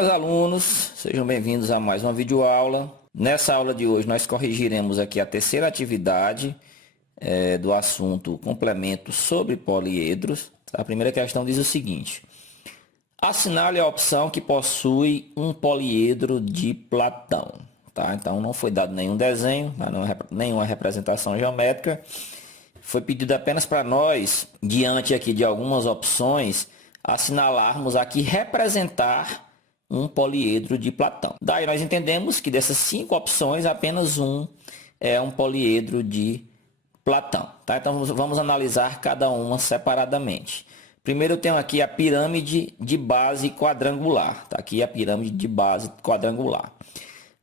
meus alunos, sejam bem-vindos a mais uma videoaula. Nessa aula de hoje nós corrigiremos aqui a terceira atividade do assunto complemento sobre poliedros. A primeira questão diz o seguinte: assinale a opção que possui um poliedro de Platão. Tá? Então não foi dado nenhum desenho, nenhuma representação geométrica. Foi pedido apenas para nós, diante aqui de algumas opções, assinalarmos aqui representar um poliedro de Platão. Daí nós entendemos que dessas 5 opções, apenas um é um poliedro de Platão. Tá? Então vamos analisar cada uma separadamente. Primeiro eu tenho aqui a pirâmide de base quadrangular. Tá? Aqui a pirâmide de base quadrangular.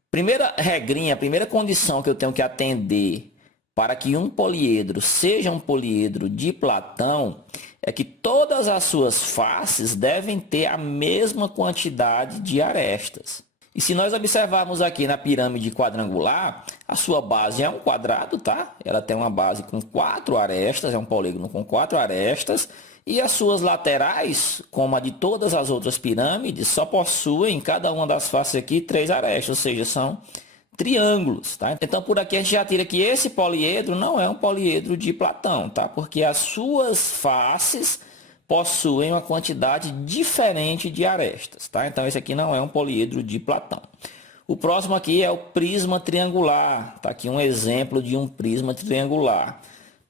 Primeira regrinha, primeira condição que eu tenho que atender para que um poliedro seja um poliedro de Platão é que todas as suas faces devem ter a mesma quantidade de arestas. E se nós observarmos aqui na pirâmide quadrangular, a sua base é um quadrado, tá? Ela tem uma base com 4 arestas, é um polígono com 4 arestas, e as suas laterais, como a de todas as outras pirâmides, só possuem, cada uma das faces aqui, 3 arestas, ou seja, são triângulos, tá? Então por aqui a gente já tira que esse poliedro não é um poliedro de Platão, tá? Porque as suas faces possuem uma quantidade diferente de arestas, tá? Então esse aqui não é um poliedro de Platão. O próximo aqui é o prisma triangular, tá? Aqui um exemplo de um prisma triangular.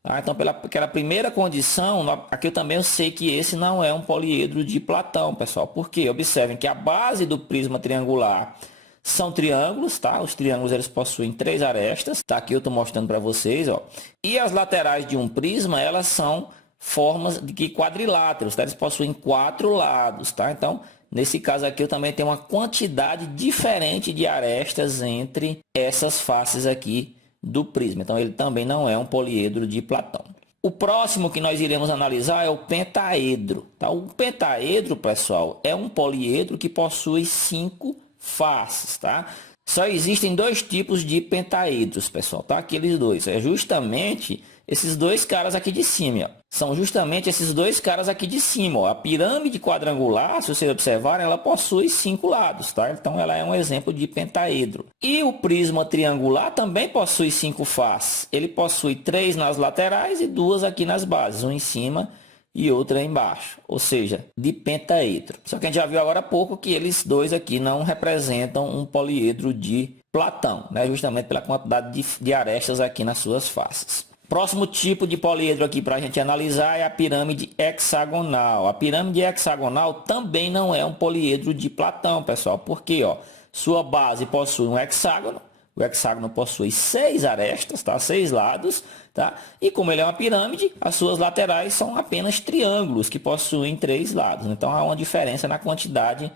Tá? Então pela primeira condição, aqui eu também sei que esse não é um poliedro de Platão, pessoal. Por quê? Observem que a base do prisma triangular são triângulos, tá? Os triângulos eles possuem 3 arestas, tá? Aqui eu estou mostrando para vocês, ó. E as laterais de um prisma, elas são formas de quadriláteros, tá? Eles possuem 4 lados, tá? Então, nesse caso aqui eu também tenho uma quantidade diferente de arestas entre essas faces aqui do prisma. Então, ele também não é um poliedro de Platão. O próximo que nós iremos analisar é o pentaedro, tá? O pentaedro, pessoal, é um poliedro que possui 5 faces, tá? Só existem 2 tipos de pentaedros, pessoal, tá? Aqueles dois, é justamente esses 2 caras aqui de cima, ó. São justamente esses 2 caras aqui de cima, ó. A pirâmide quadrangular, se vocês observarem, ela possui 5 lados, tá? Então ela é um exemplo de pentaedro. E o prisma triangular também possui 5 faces. Ele possui 3 nas laterais e 2 aqui nas bases, um em cima e outra embaixo, ou seja, de pentaedro. Só que a gente já viu agora há pouco que eles 2 aqui não representam um poliedro de Platão, né? Justamente pela quantidade de arestas aqui nas suas faces. Próximo tipo de poliedro aqui para a gente analisar é a pirâmide hexagonal. A pirâmide hexagonal também não é um poliedro de Platão, pessoal, porque ó, sua base possui um hexágono. O hexágono possui 6 arestas, tá? 6 lados, tá? E como ele é uma pirâmide, as suas laterais são apenas triângulos que possuem 3 lados. Então há uma diferença na quantidade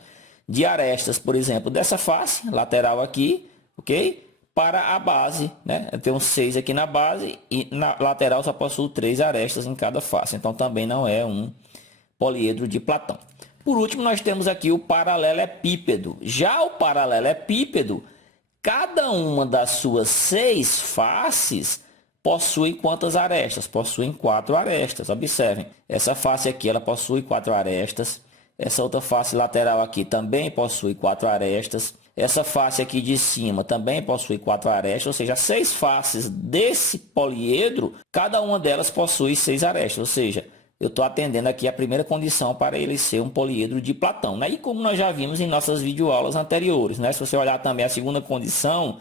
de arestas, por exemplo, dessa face lateral aqui, ok? Para a base, né? Eu tenho 6 aqui na base e na lateral só possui 3 arestas em cada face. Então também não é um poliedro de Platão. Por último, nós temos aqui o paralelepípedo. Já o paralelepípedo, cada uma das suas 6 faces possui quantas arestas? Possuem 4 arestas. Observem, essa face aqui ela possui 4 arestas. Essa outra face lateral aqui também possui 4 arestas. Essa face aqui de cima também possui 4 arestas. Ou seja, as 6 faces desse poliedro, cada uma delas possui 6 arestas. Ou seja, eu estou atendendo aqui a primeira condição para ele ser um poliedro de Platão, né? E como nós já vimos em nossas videoaulas anteriores, né? Se você olhar também a segunda condição,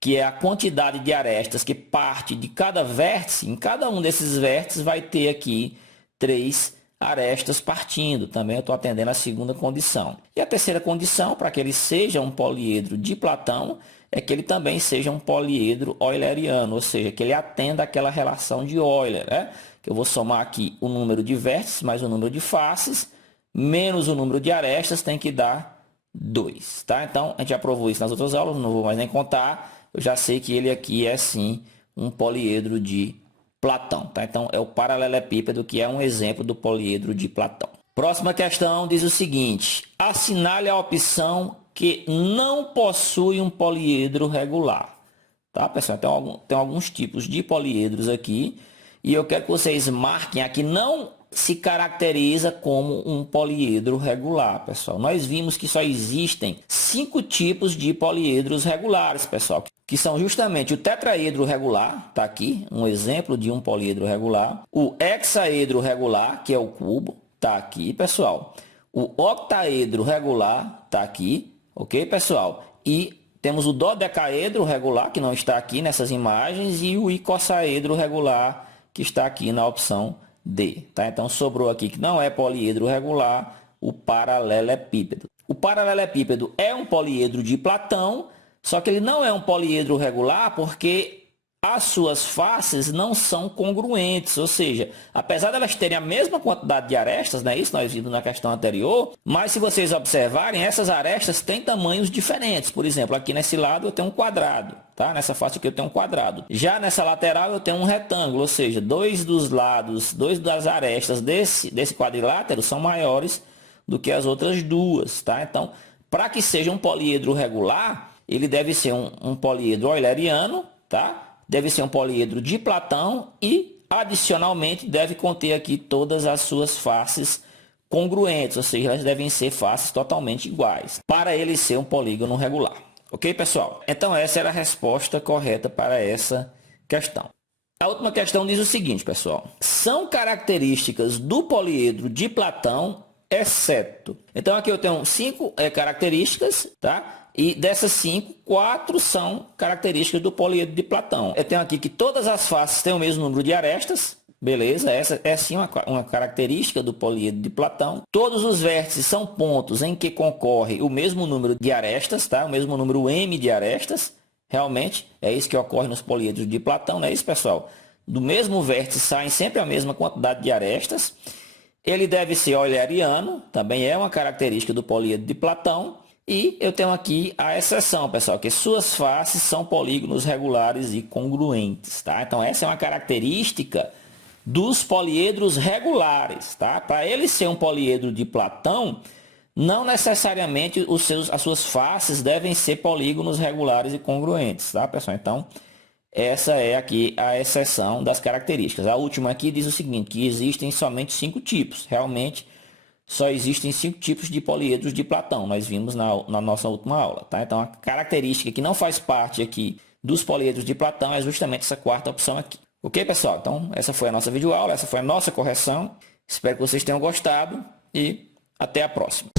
que é a quantidade de arestas que parte de cada vértice, em cada um desses vértices vai ter aqui 3 arestas partindo. Também eu estou atendendo a segunda condição. E a terceira condição, para que ele seja um poliedro de Platão, é que ele também seja um poliedro euleriano, ou seja, que ele atenda àquela relação de Euler, né? Que eu vou somar aqui o número de vértices mais o número de faces, menos o número de arestas, tem que dar 2. Tá? Então, a gente já provou isso nas outras aulas, não vou mais nem contar. Eu já sei que ele aqui é, sim, um poliedro de Platão. Tá? Então, é o paralelepípedo, que é um exemplo do poliedro de Platão. Próxima questão diz o seguinte: assinale a opção que não possui um poliedro regular. Tá, pessoal? Então, tem alguns tipos de poliedros aqui. E eu quero que vocês marquem aqui não se caracteriza como um poliedro regular, pessoal. Nós vimos que só existem 5 tipos de poliedros regulares, pessoal, que são justamente o tetraedro regular, está aqui, um exemplo de um poliedro regular, o hexaedro regular, que é o cubo, está aqui, pessoal, o octaedro regular, está aqui, ok, pessoal, e temos o dodecaedro regular, que não está aqui nessas imagens, e o icossaedro regular, que está aqui na opção D. Tá? Então, sobrou aqui que não é poliedro regular, o paralelepípedo. O paralelepípedo é um poliedro de Platão, só que ele não é um poliedro regular porque as suas faces não são congruentes, ou seja, apesar de elas terem a mesma quantidade de arestas, né, isso nós vimos na questão anterior, mas se vocês observarem, essas arestas têm tamanhos diferentes. Por exemplo, aqui nesse lado eu tenho um quadrado, tá? Nessa face aqui eu tenho um quadrado. Já nessa lateral eu tenho um retângulo, ou seja, dois dos lados, dois das arestas desse quadrilátero são maiores do que as outras duas, tá? Então, para que seja um poliedro regular, ele deve ser um poliedro euleriano, tá? Deve ser um poliedro de Platão e, adicionalmente, deve conter aqui todas as suas faces congruentes, ou seja, elas devem ser faces totalmente iguais, para ele ser um polígono regular. Ok, pessoal? Então, essa era a resposta correta para essa questão. A última questão diz o seguinte, pessoal. São características do poliedro de Platão, exceto. Então, aqui eu tenho 5 características, tá? E dessas 5, 4 são características do poliedro de Platão. Eu tenho aqui que todas as faces têm o mesmo número de arestas. Beleza? Essa é sim uma característica do poliedro de Platão. Todos os vértices são pontos em que concorre o mesmo número de arestas, tá? O mesmo número m de arestas. Realmente, é isso que ocorre nos poliedros de Platão, não é isso, pessoal? Do mesmo vértice saem sempre a mesma quantidade de arestas. Ele deve ser euleriano, também é uma característica do poliedro de Platão. E eu tenho aqui a exceção, pessoal, que suas faces são polígonos regulares e congruentes, tá? Então, essa é uma característica dos poliedros regulares, tá? Para ele ser um poliedro de Platão, não necessariamente as suas faces devem ser polígonos regulares e congruentes, tá, pessoal? Então, essa é aqui a exceção das características. A última aqui diz o seguinte, que existem somente 5 tipos. Realmente, só existem 5 tipos de poliedros de Platão. Nós vimos na nossa última aula, tá? Então, a característica que não faz parte aqui dos poliedros de Platão é justamente essa 4ª opção aqui. Ok, pessoal? Então, essa foi a nossa videoaula, essa foi a nossa correção. Espero que vocês tenham gostado e até a próxima.